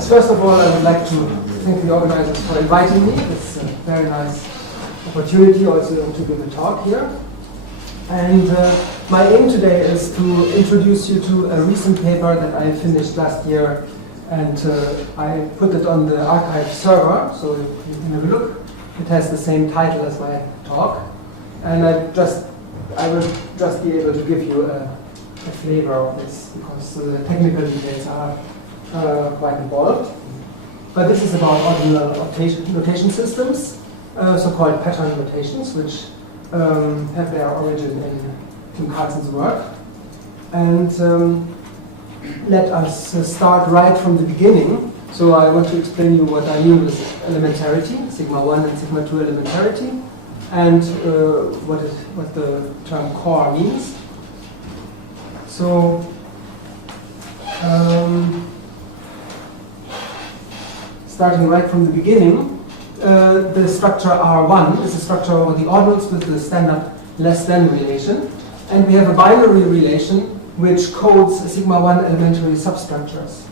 First of all, I would like to thank the organizers for inviting me. It's a very nice opportunity also to give a talk here. And my aim today is to introduce you to a recent paper that I finished last year, and I put it on the archive server, so you can have a look. It has the same title as my talk, and I will just be able to give you a flavor of this, because the technical details are quite involved. But this is about ordinal notation systems, so-called pattern notations, which have their origin in Tim Carlson's work. And let us start right from the beginning. So I want to explain you what I mean with elementarity, sigma 1 and sigma 2 elementarity, and what the term core means. So starting right from the beginning, the structure R1 is a structure over the ordinals with the standard less than relation, and we have a binary relation which codes sigma 1 elementary substructures.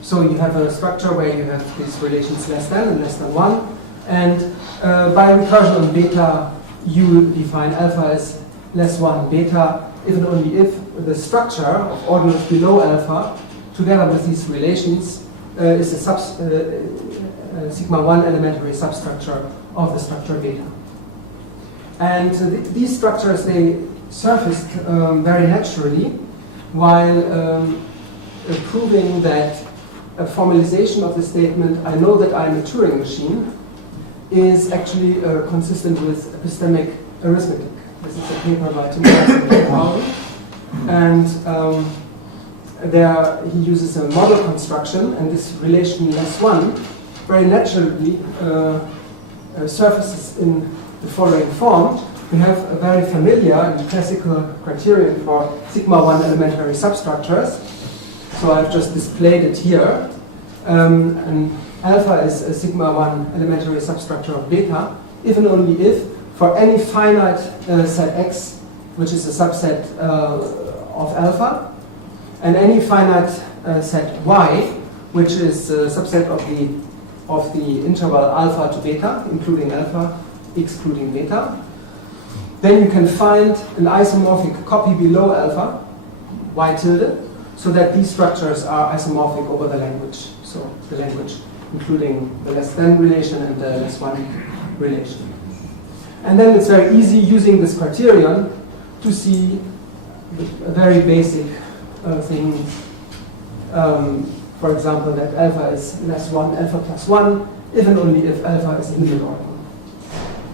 So you have a structure where you have these relations less than and less than 1, and by recursion on beta you define alpha as less 1 beta if and only if the structure of ordinals below alpha together with these relations is a sigma 1 elementary substructure of the structure beta. And these structures, they surfaced very naturally while proving that a formalization of the statement, I know that I'm a Turing machine, is actually consistent with epistemic arithmetic. This is a paper by Tim Carlson, and there he uses a model construction, and this relation less 1 very naturally surfaces in the following form. We have a very familiar and classical criterion for sigma 1 elementary substructures. So I've just displayed it here. And alpha is a sigma 1 elementary substructure of beta, if and only if for any finite set X, which is a subset of alpha, and any finite set Y, which is a subset of the interval alpha to beta, including alpha, excluding beta, then you can find an isomorphic copy below alpha, Y tilde, so that these structures are isomorphic over the language. So the language including the less than relation and the less 1 relation. And then it's very easy using this criterion to see a very basic thing. For example, that alpha is less 1, alpha plus 1, if and only if alpha is in the mid-ordinal.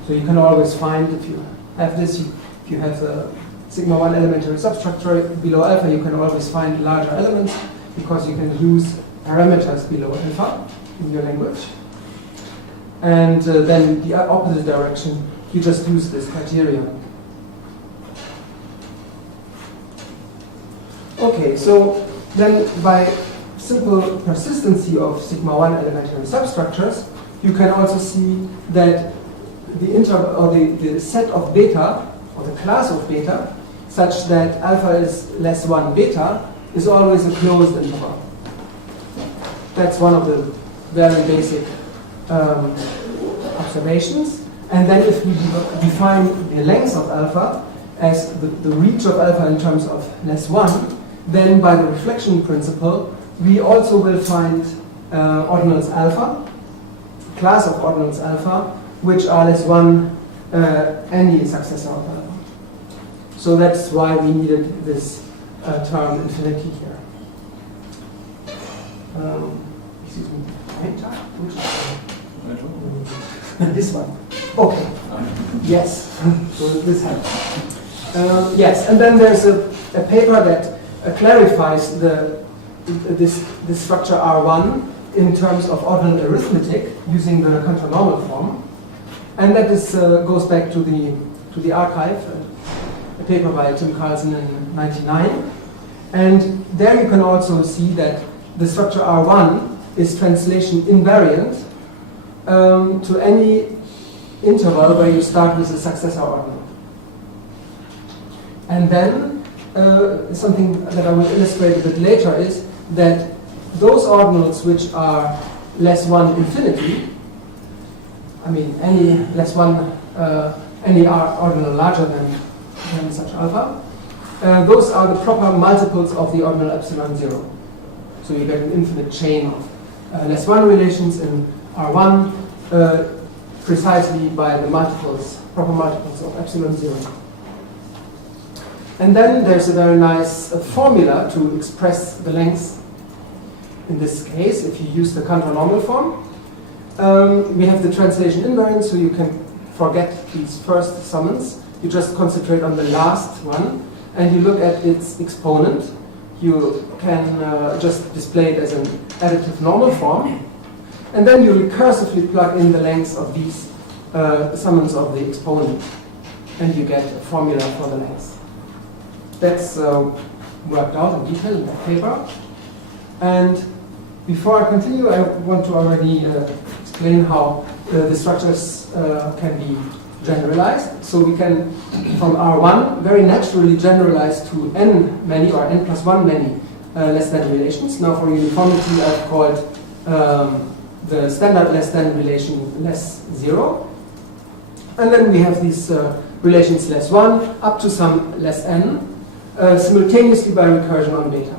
So you can always find, if you have this, if you have a sigma 1 elementary substructure below alpha, you can always find larger elements because you can use parameters below alpha in your language. And then the opposite direction, you just use this criterion. Okay, so then by simple persistency of sigma 1 elementary substructures, you can also see that the set of beta, or the class of beta, such that alpha is less 1 beta, is always a closed interval. That's one of the very basic observations. And then if we define the length of alpha as the reach of alpha in terms of less 1, then by the reflection principle, we also will find ordinals alpha, class of ordinals alpha, which are less 1 any successor of alpha. So that's why we needed this term infinity here. Excuse me, which one? This one. Okay. Yes. So this helps. Yes, and then there's a paper that clarifies this structure R1 in terms of ordinal arithmetic using the Cantor normal form, and that goes back to the archive, a paper by Tim Carlson in 1999, and there you can also see that the structure R1 is translation invariant to any interval where you start with a successor ordinal. And then something that I will illustrate a bit later is that those ordinals which are less 1 infinity, I mean any less 1, any ordinal larger than such alpha, those are the proper multiples of the ordinal epsilon 0. So you get an infinite chain of less 1 relations in R1 precisely by the multiples, proper multiples of epsilon 0. And then there's a very nice formula to express the length. In this case, if you use the Cantor normal form, we have the translation invariant, so you can forget these first summands. You just concentrate on the last one, and you look at its exponent. You can just display it as an additive normal form, and then you recursively plug in the lengths of these summands of the exponent, and you get a formula for the length. That's worked out in detail in that paper. And before I continue, I want to already explain how the structures can be generalized. So we can, from R1, very naturally generalize to n many or n plus 1 many less than relations. Now for uniformity, I've called the standard less than relation less 0. And then we have these relations less 1 up to some less n, simultaneously by recursion on beta.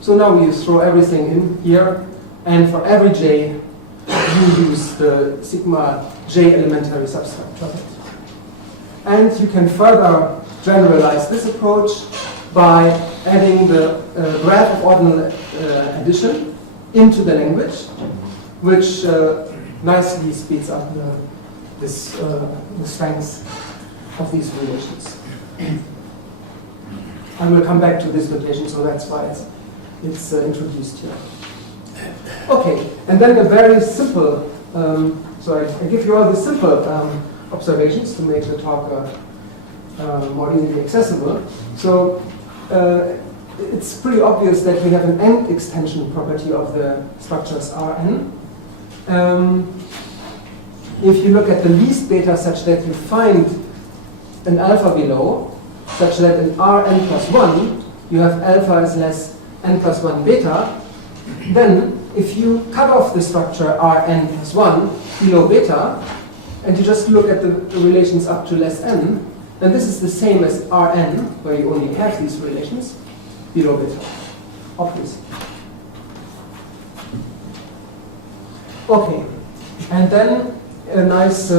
So now we throw everything in here, and for every j, you use the sigma j elementary substructure. And you can further generalize this approach by adding the graph of ordinal addition into the language, which nicely speeds up the strength of these relations. I will come back to this notation, so that's why it's introduced here. Okay, and then a very simple, so I give you all the simple observations to make the talk more easily accessible. So it's pretty obvious that we have an end extension property of the structures Rn. If you look at the least beta such that you find an alpha below, such that in Rn plus 1, you have alpha is less n plus 1 beta, then if you cut off the structure Rn plus 1 below beta, and you just look at the relations up to less n, then this is the same as Rn, where you only have these relations, below beta, obviously. Okay, and then a nice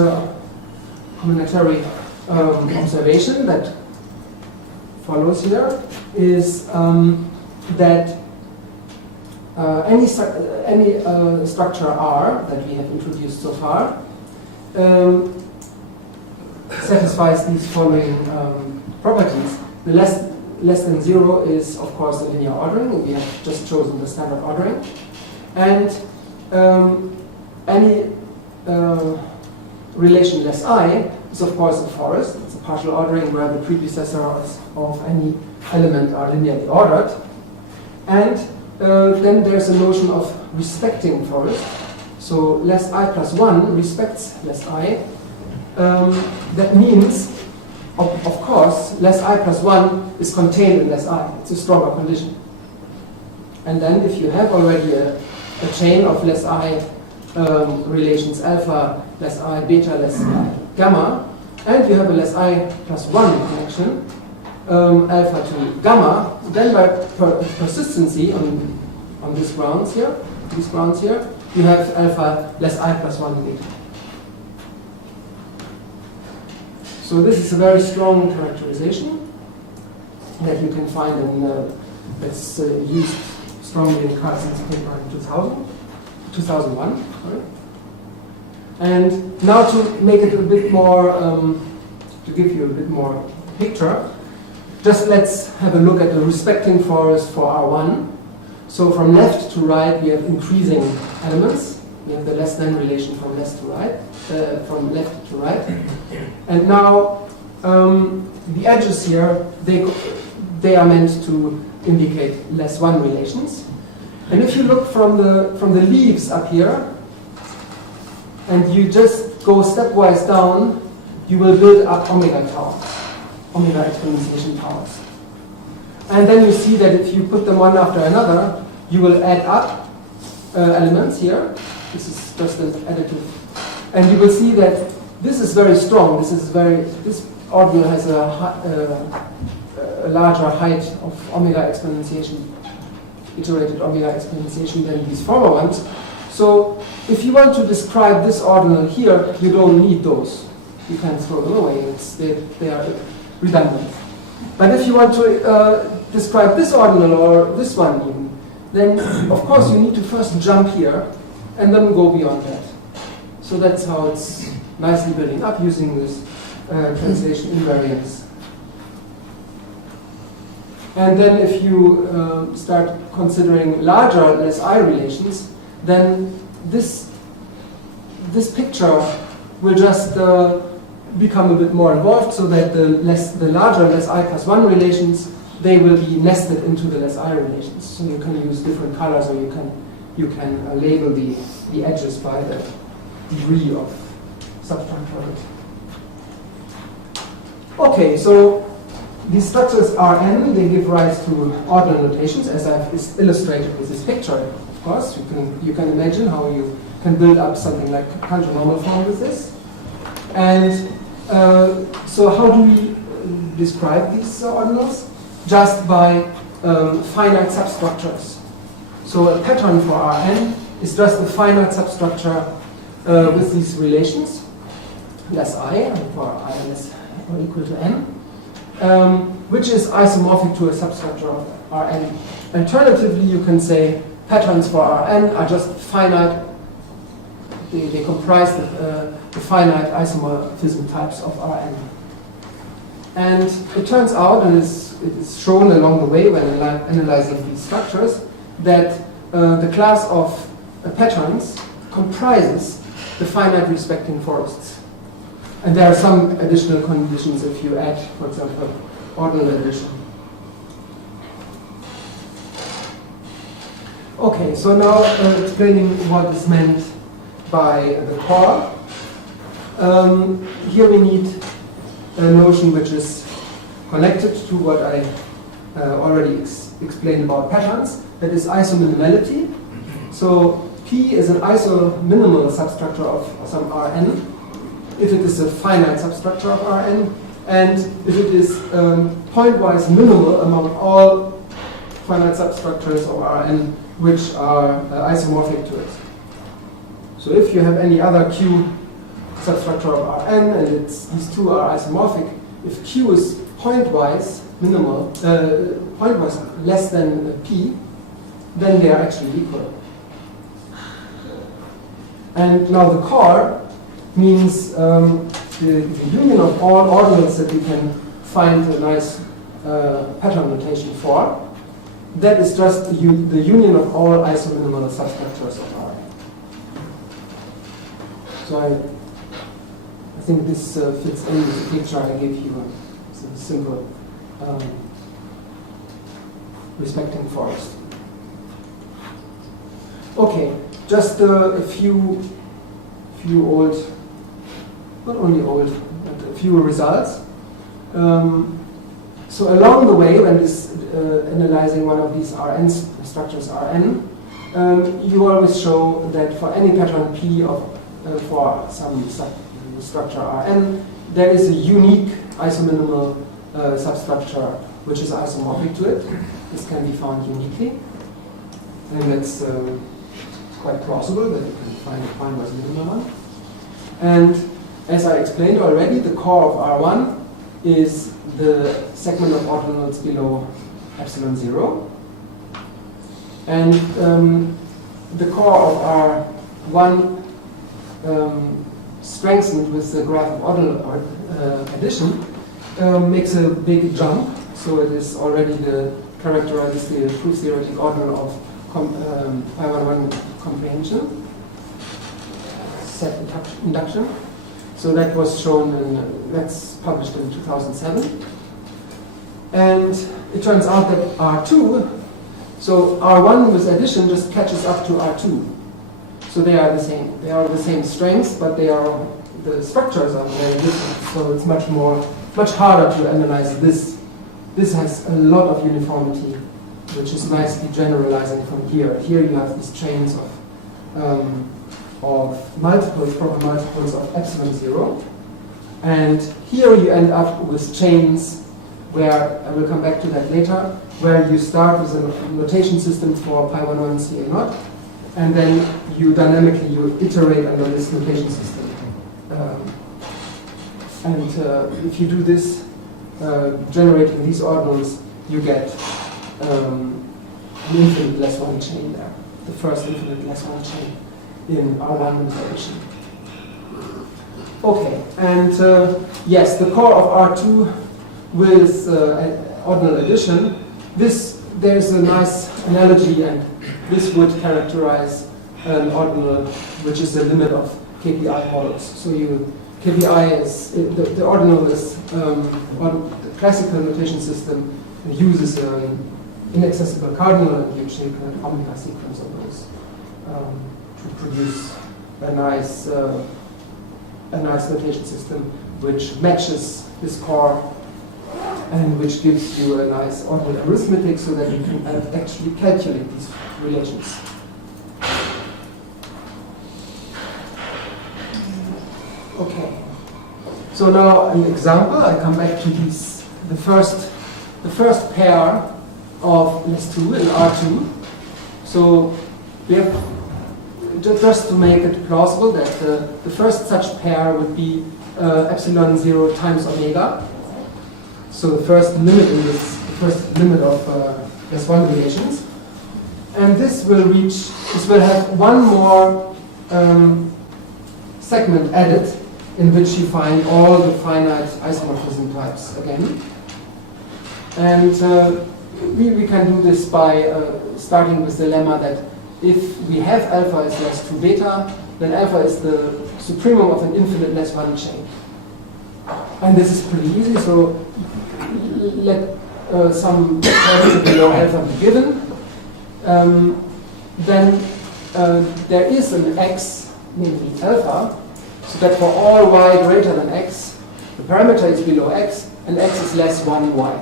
combinatory observation that follows here is that any structure R that we have introduced so far satisfies these following properties. The less than 0 is, of course, a linear ordering. We have just chosen the standard ordering. And any relation less I is, of course, a forest. It's a partial ordering where the predecessors of any element are linearly ordered. And then there's a notion of respecting forest. So less I plus 1 respects less I. That means, of course, less I plus 1 is contained in less I. It's a stronger condition. And then if you have already a chain of less I relations alpha, less I, beta, less I, gamma, and you have a less I plus 1 connection, alpha to gamma, then by persistency on these grounds here, you have alpha less I plus 1 beta. So this is a very strong characterization that you can find in, that's used strongly in Carlson's paper in 2001. Sorry. And now to make it a bit more, to give you a bit more picture, just let's have a look at the respecting forest for R1. So from left to right, we have increasing elements. We have the less than relation from left to right, And now the edges here, they are meant to indicate less 1 relations. And if you look from the leaves up here, and you just go stepwise down, you will build up omega towers, omega exponentiation towers. And then you see that if you put them one after another, you will add up elements here. This is just an additive. And you will see that this is very strong. This ordinal has a larger height of omega exponentiation, iterated omega exponentiation than these former ones. So if you want to describe this ordinal here, you don't need those. You can throw them away. They are redundant. But if you want to describe this ordinal or this one even, then of course you need to first jump here and then go beyond that. So that's how it's nicely building up using this translation invariance. And then if you start considering larger less I relations, then this picture will just become a bit more involved, so that the larger less I plus 1 relations, they will be nested into the less I relations. So you can use different colors, or you can label the edges by the degree of substructurality. Okay, so these structures Rn, they give rise to ordinal notations, as I've illustrated with this picture. Of course, you can imagine how you can build up something like Cantor normal form with this. And so how do we describe these ordinals? Just by finite substructures. So a pattern for Rn is just a finite substructure with these relations, less I, for I less or equal to n, which is isomorphic to a substructure of Rn. Alternatively, you can say patterns for Rn are just finite. They comprise the finite isomorphism types of Rn. And it turns out, and it is shown along the way when analyzing these structures, that the class of patterns comprises the finite respecting forests. And there are some additional conditions if you add, for example, ordinal addition. Okay, so now explaining what is meant by the core. Here we need a notion which is connected to what I already explained about patterns, that is isominimality. So P is an isominimal substructure of some Rn, if it is a finite substructure of Rn, and if it is pointwise minimal among all finite substructures of Rn which are isomorphic to it. So if you have any other Q substructure of Rn and these two are isomorphic, if Q is pointwise minimal, pointwise less than P, then they are actually equal. And now the core means the union of all ordinals that we can find a nice pattern notation for. That is just the union of all isominimal substructures of Rn. So I think this fits in with the picture I gave you. It's a simple respecting forest. Okay, just a few old, not only old, but a few results. So along the way, when analyzing one of these Rn structures Rn, you always show that for any pattern P for some structure Rn, there is a unique isominimal substructure which is isomorphic to it. This can be found uniquely, and it's quite plausible that you can find a pointwise minimal one. And as I explained already, the core of R1 is the segment of ordinals below epsilon 0. And the core of R1 strengthened with the graph of ordinal addition makes a big jump. So it is already characterizes the proof theoretic ordinal of pi1 comprehension, set induction. So that was shown that's published in 2007. And it turns out that R2, so R1 with addition just catches up to R2. So they are the same. They are the same strength, but the structures are very different. So it's much harder to analyze this. This has a lot of uniformity which is nicely generalizing from here. Here you have these chains of multiples, proper multiples of epsilon 0. And here you end up with chains where, I will come back to that later, where you start with a notation system for pi 1 1 CA0, and then you dynamically iterate under this notation system. If you do this, generating these ordinals, you get an infinite less one chain there, the first infinite less one chain in R1 notation. Okay, and yes, the core of R2 with ordinal addition, there's a nice analogy, and this would characterize an ordinal which is the limit of KPI models. So KPI is, the ordinal is, on the classical notation system uses an inaccessible cardinal, and you take an omega sequence of those to produce a nice notation system which matches this core and which gives you a nice ordinal arithmetic so that you can actually calculate these relations. Okay. So now an example. I come back to these. The first pair of S2 and R2. So we have just to make it plausible that the first such pair would be epsilon 0 times omega. So the first limit in this, the first limit of S1 relations. And this will have one more segment added in which you find all the finite isomorphism types again. And we can do this by starting with the lemma that if we have alpha is less 2 beta, then alpha is the supremum of an infinite less 1 chain. And this is pretty easy, so let some parameter below alpha be given. Then there is an x, namely alpha, so that for all y greater than x, the parameter is below x, and x is less 1 y.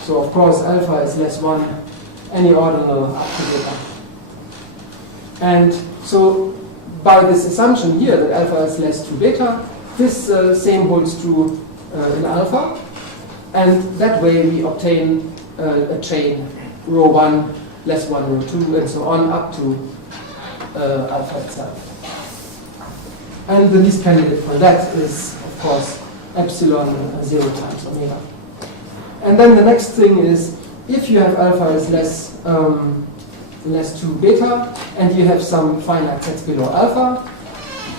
So of course alpha is less 1 any ordinal up to beta. And so by this assumption here that alpha is less 2 beta, this same holds true in alpha, and that way we obtain a chain rho 1 less 1 rho 2 and so on up to alpha itself. And the least candidate for that is, of course, epsilon 0 times omega. And then the next thing is, if you have alpha is less 2 beta, and you have some finite sets below alpha,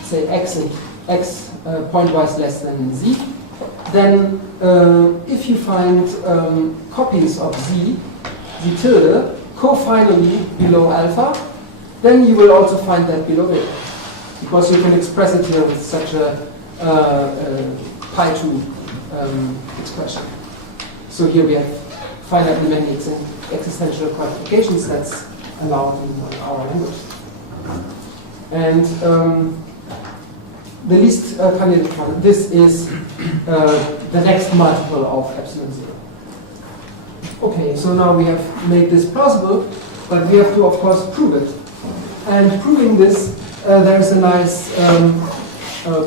say x and x pointwise less than z, then if you find copies of z tilde, cofinally below alpha, then you will also find that below beta. Because you can express it here with such a pi2 expression. So here we have finitely many existential quantifications that's allowed in our language. And the least candidate for this is the next multiple of epsilon 0. Okay, so now we have made this plausible, but we have to, of course, prove it. And proving this, there's a nice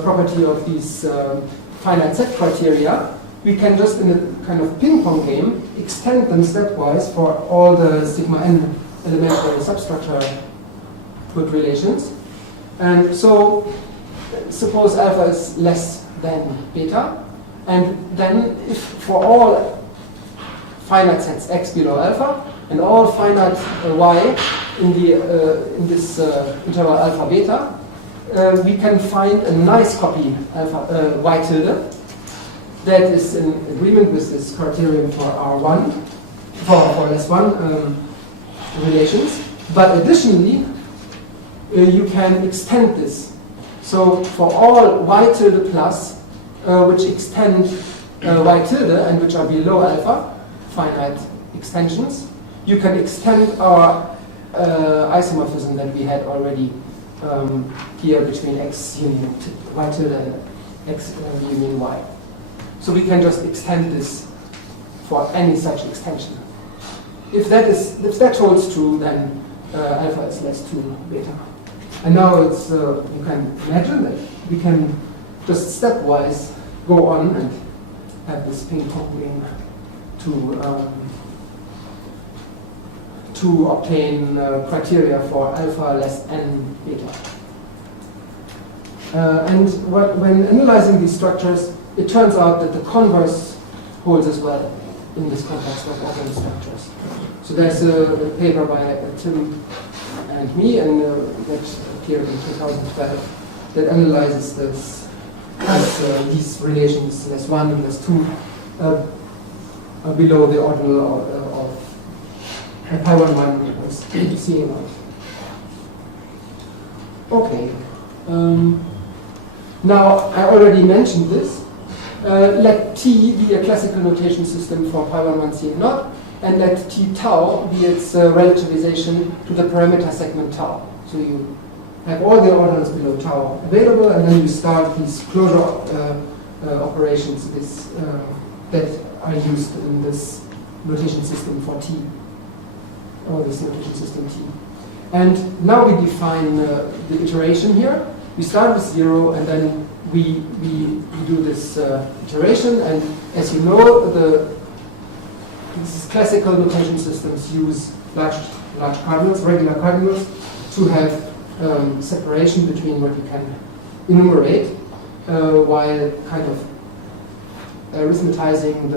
property of these finite set criteria. We can just, in a kind of ping-pong game, extend them stepwise for all the sigma n elementary substructure good relations. And so, suppose alpha is less than beta, and then if for all finite sets x below alpha, and all finite y in this interval alpha beta, we can find a nice copy alpha y tilde that is in agreement with this criterion for R1, for less 1 relations. But additionally, you can extend this. So for all y tilde plus, which extend y tilde and which are below alpha, finite extensions, you can extend our isomorphism that we had already here between x union y tilde and x union y. So we can just extend this for any such extension. if that holds true, then alpha is less 2 beta. And now it's you can imagine that we can just stepwise go on and have this ping-pong game to obtain criteria for alpha less n beta. And when analyzing these structures, it turns out that the converse holds as well in this context of organal structures. So there's a paper by Tim and me, and that appeared in 2012, that analyzes this as these relations less 1 and less 2 below the ordinal of pi 1 1 C naught. Okay. Now, I already mentioned this. Let T be a classical notation system for pi 1 1 C naught, and let T tau be its relativization to the parameter segment tau. So you have all the ordinals below tau available, and then you start these closure operations that are used in this notation system for T, or this notation system T. And now we define the iteration here. We start with 0, and then we do this iteration. And as you know, these classical notation systems use large cardinals, regular cardinals, to have separation between what you can enumerate while kind of arithmetizing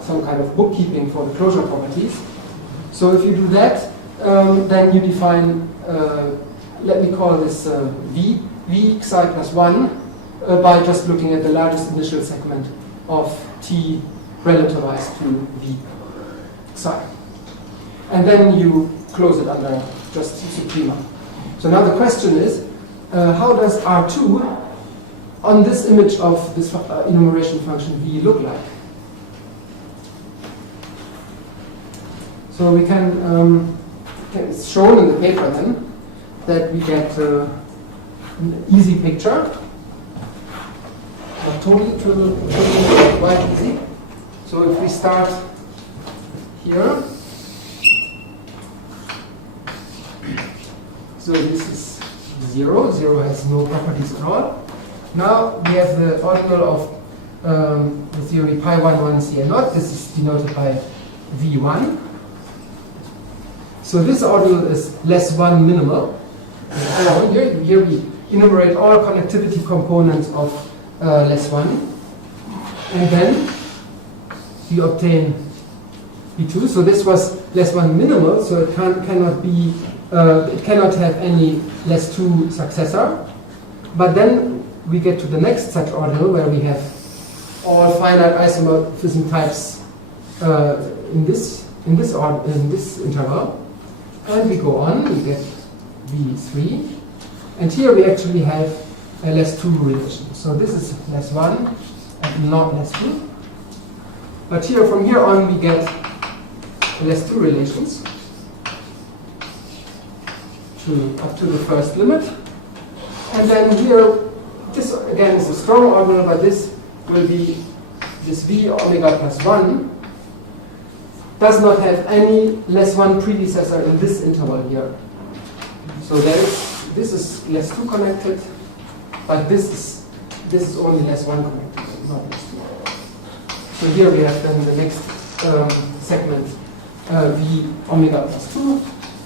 some kind of bookkeeping for the closure properties. So if you do that, then you define, let me call this V psi plus 1 by just looking at the largest initial segment of T relativized to V psi. And then you close it under just suprema. So now the question is, how does R2 on this image of this enumeration function V look like? So we can, it's shown in the paper then, that we get an easy picture, not totally quite easy. So if we start here, so this is 0, 0 has no properties at all. Now we have the ordinal of the theory pi 1 1 C naught. This is denoted by V1. So this ordinal is less 1 minimal. Here we enumerate all connectivity components of less 1. And then we obtain V2. So this was less 1 minimal, so it cannot be, it cannot have any less 2 successor. But then we get to the next such ordinal where we have all finite isomorphism types in this interval. And we go on, we get V3. And here we actually have a less 2 relation. So this is less 1 and not less 2. But here, from here on, we get less 2 relations up to the first limit. And then here, this again is a strong ordinal, but this will be this V omega plus 1 does not have any less 1 predecessor in this interval here. So this is less 2 connected, but this is only less 1 connected, not less 2. So here we have then the next segment, V omega plus 2,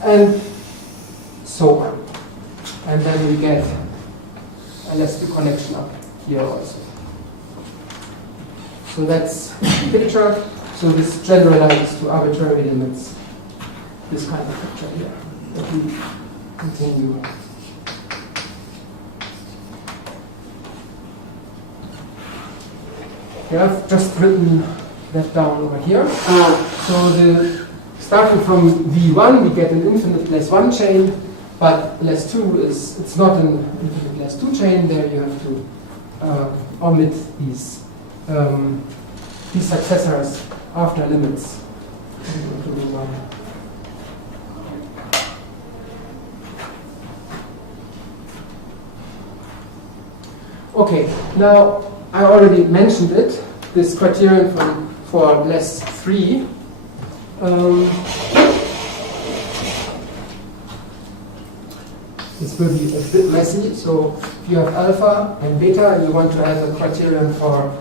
and so on. And then we get a less 2 connection up here also. So that's the picture. So this generalizes to arbitrary limits, this kind of picture here. Let me continue. Okay, I've just written that down over here. So starting from V1, we get an infinite less 1 chain, but less 2 it's not an infinite less 2 chain. There you have to omit these successors after limits. Okay, now I already mentioned it, this criterion for less 3. This will be a bit messy. So if you have alpha and beta and you want to have a criterion for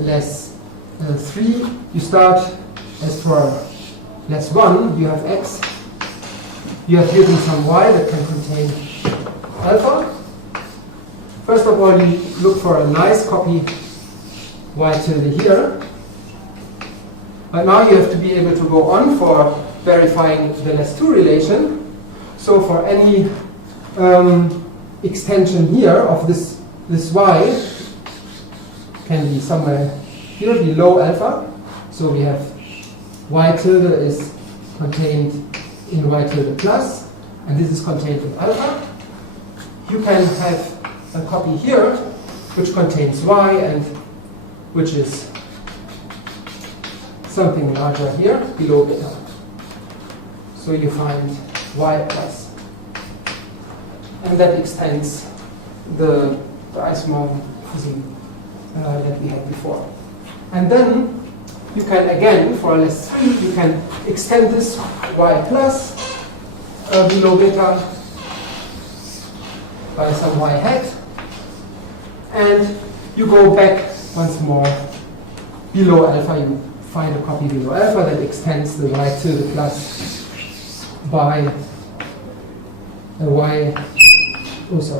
less 3, you start as for less 1, you have x. You have given some y that can contain alpha. First of all, you look for a nice copy y tilde here. But now you have to be able to go on for verifying the less 2 relation. So for any extension here of this y can be somewhere here below alpha. So we have y tilde is contained in y tilde plus, and this is contained in alpha. You can have a copy here which contains y and which is something larger here below beta. So you find y plus. And that extends the isomorphism that we had before. And then you can, again, for less 3, you can extend this y plus below beta by some y hat. And you go back once more below alpha. You find a copy below alpha that extends the y tilde plus by a y, let's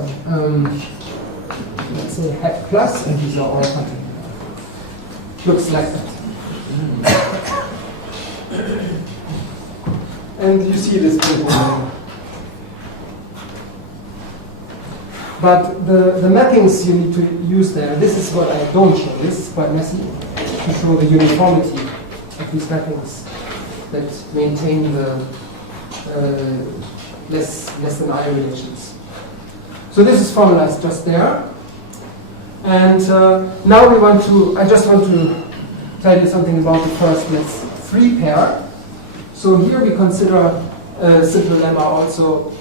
say hat plus, and these are all contained. Looks like that. And you see this paper. But the mappings you need to use there, this is what I don't show. This is quite messy to show the uniformity of these mappings that maintain the less than I relations. So this is formalized just there. And now I just want to tell you something about the first less 3 pair. So here we consider a simple lemma also.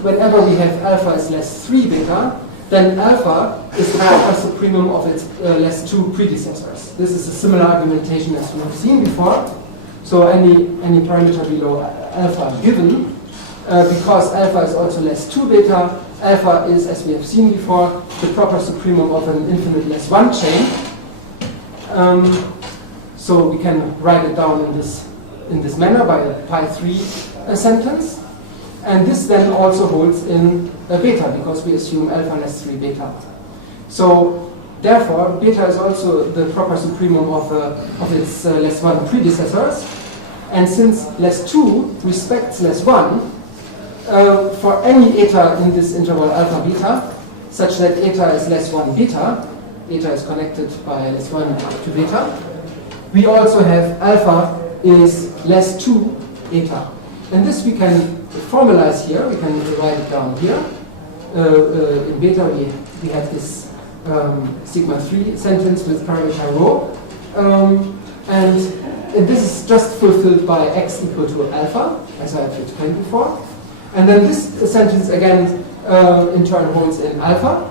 Whenever we have alpha is less 3 beta, then alpha is the proper supremum of its less 2 predecessors. This is a similar argumentation as we have seen before. So any parameter below alpha given, because alpha is also less 2 beta, alpha is, as we have seen before, the proper supremum of an infinite less 1 chain. So we can write it down in this manner by a pi 3 sentence. And this then also holds in beta, because we assume alpha less 3 beta. So therefore, beta is also the proper supremum of its less 1 predecessors. And since less 2 respects less 1, for any eta in this interval alpha beta, such that eta is less 1 beta, eta is connected by less 1 to beta, we also have alpha is less 2 eta. And this we can formalize here, we can write it down here. In beta we have this sigma 3 sentence with parameter rho. And this is just fulfilled by x equal to alpha, as I have explained before. And then this sentence again in turn holds in alpha.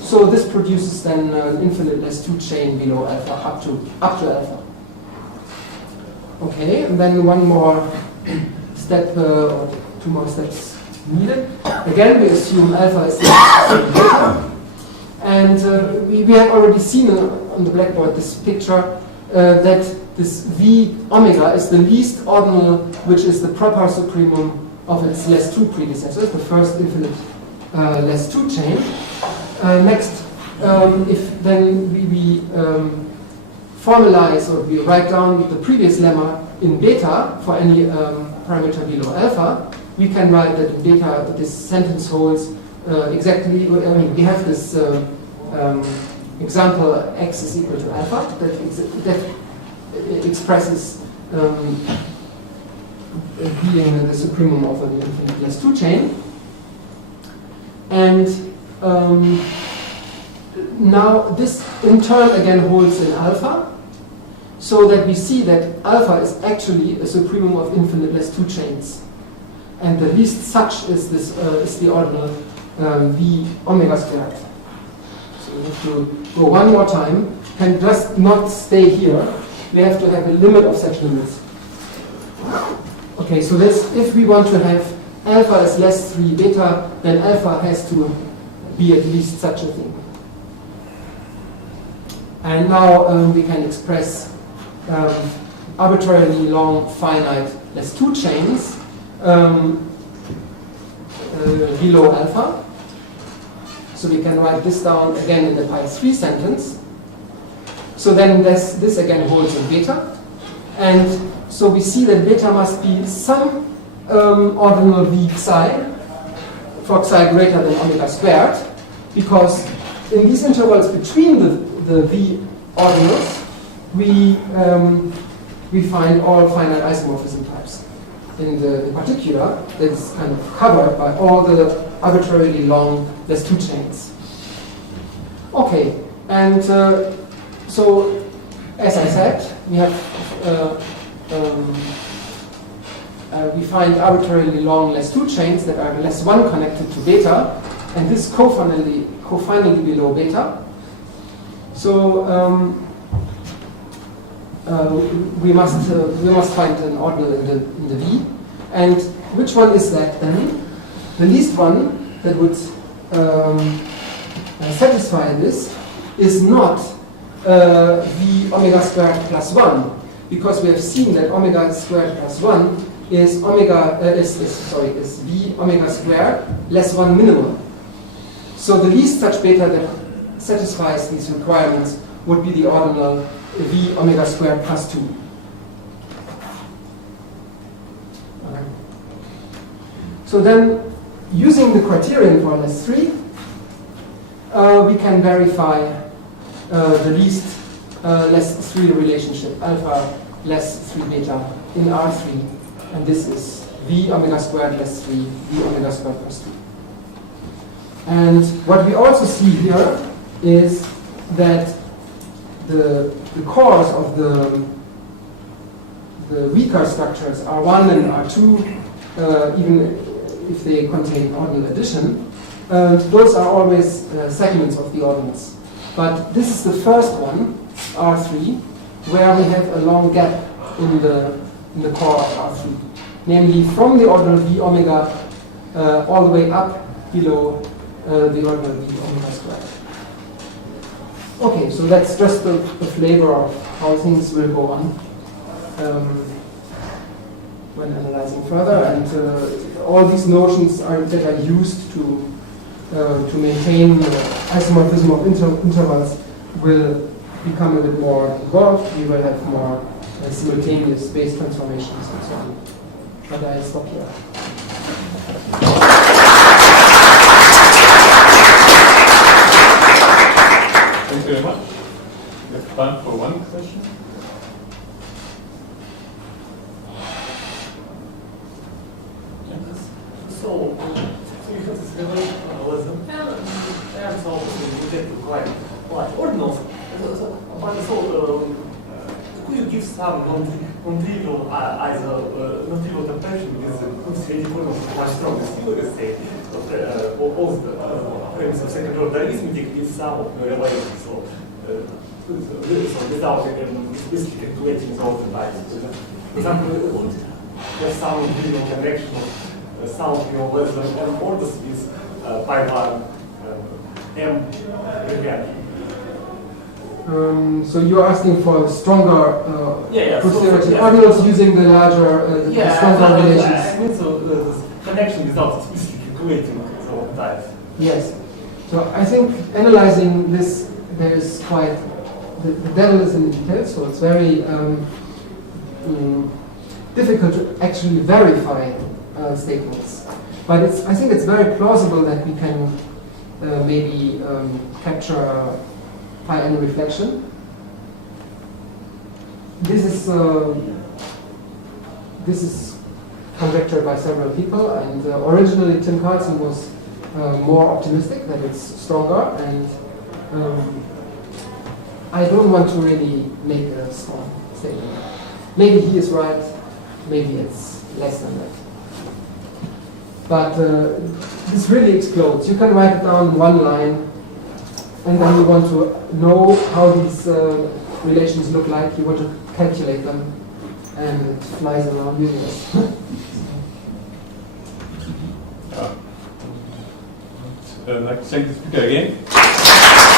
So this produces then an infinite less 2 chain below alpha up to alpha. Okay, and then one more step or 2 more steps needed. Again, we assume alpha is less 3 beta. And we have already seen on the blackboard this picture that this V omega is the least ordinal, which is the proper supremum of its less 2 predecessors, the first infinite less 2 chain. Next, if then we formalize or we write down the previous lemma in beta for any parameter below alpha, we can write that in beta this sentence holds exactly. I mean, we have this example x is equal to alpha that expresses being the supremum of an infinite less 2 chain. And now this in turn again holds in alpha, so that we see that alpha is actually a supremum of infinite less 2 chains. And the least such is this is the ordinal V omega squared. So we have to go one more time, and just not stay here, we have to have a limit of such limits. Okay, so this, if we want to have alpha is less 3 beta, then alpha has to be at least such a thing. And now we can express arbitrarily long finite less 2 chains below alpha. So we can write this down again in the pi 3 sentence. So then this again holds in beta. And so we see that beta must be some ordinal v psi for psi greater than omega squared, because in these intervals between the v ordinals, we find all finite isomorphism types. In the particular, that is kind of covered by all the arbitrarily long less 2 chains. Okay, and so as I said, we have we find arbitrarily long less 2 chains that are less 1 connected to beta, and this cofinally below beta. So we must find an ordinal in the V, and which one is that then? The least one that would satisfy this is not V omega squared plus 1, because we have seen that omega squared plus 1 is V omega squared less 1 minimum. So the least such beta that satisfies these requirements would be the ordinal V omega squared plus 2. So then, using the criterion for less 3, we can verify the least less 3 relationship, alpha less 3 beta in R3. And this is V omega squared less 3, V omega squared plus 2. And what we also see here is that the cores of the weaker structures R1 and R2, even if they contain ordinal addition, those are always segments of the ordinals. But this is the first one, R3, where we have a long gap in the core of R3, namely from the ordinal V omega all the way up below the ordinal V omega squared. Okay, so that's just the flavor of how things will go on when analyzing further, and all these notions that are used to maintain isomorphism of intervals will become a bit more involved. We will have more simultaneous space transformations and so on. But I stop here. Thank you very much. We have time for one question. So you have this relationalism, and so you get to quite ordinals. Could you give some non-trivial non-trivial interpretation with considered ordinals much stronger? Let's say all the premise of second order arithmetic is some of the relations. So without explicitly calculating all the types. For example, there's some trivial connection of some of your less than n orders with pi 1 m again. So you're asking for stronger ordinals using the larger, stronger relations. I mean, so the connection without explicitly calculating all the types. Yes. So I think analyzing this, there is quite, the devil is in the details, so it's very difficult to actually verify statements. But I think it's very plausible that we can maybe capture pi n reflection. This is conjectured by several people, and originally Tim Carlson was more optimistic that it's stronger, and I don't want to really make a strong statement. Maybe he is right, maybe it's less than that. But this really explodes. You can write it down in one line, and then you want to know how these relations look like. You want to calculate them, and it flies around the universe. I'd like to thank the speaker again.